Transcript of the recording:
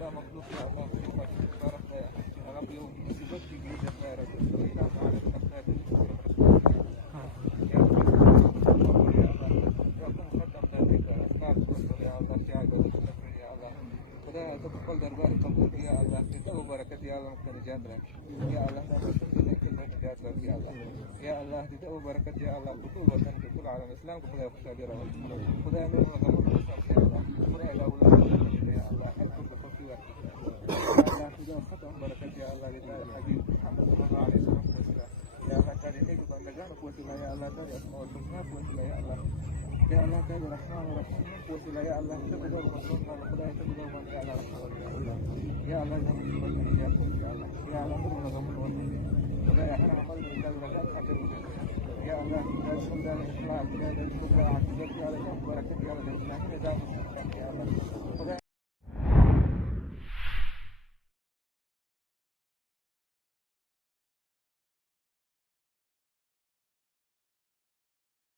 لا مخلوق يا الله بارك يا رب يوم سبت في جيدة يا رب وإذا فعل الأخلاق يا رب يكون قدم ذلك أسباب يا الله شاهد يا الله خدا تقبل دربار قبول يا الله تتوب بركة يا الله مكتر جابر يا الله نبسم بذلك النجاة يا الله يا الله تتوب بركة يا الله بطول وطن بطول على الإسلام خدا يخشى بيرا خدا من غمر يا الله خدا إلى أولاد يا الله أكبر بخطي وقتك يا الله خدا ختم بركة يا الله لله الحبيب محمد صلى الله عليه وسلم يا الله كان ينيك بندقان قوتنا يا الله كان أسماء الحسنى قوتنا يا الله يا الله كان الرحمن الرحيم قوتنا يا الله تقبل مصروفنا وخدا تقبل من يا الله يا الله زمن الوطن يا الله يا الله نور زمن الوطن خدا يا حرم عمل من الله ولا تحجر يا الله يا سلطان الإسلام يا ذا الكبرى عتبك يا الله بركة يا الله الإسلام يا الله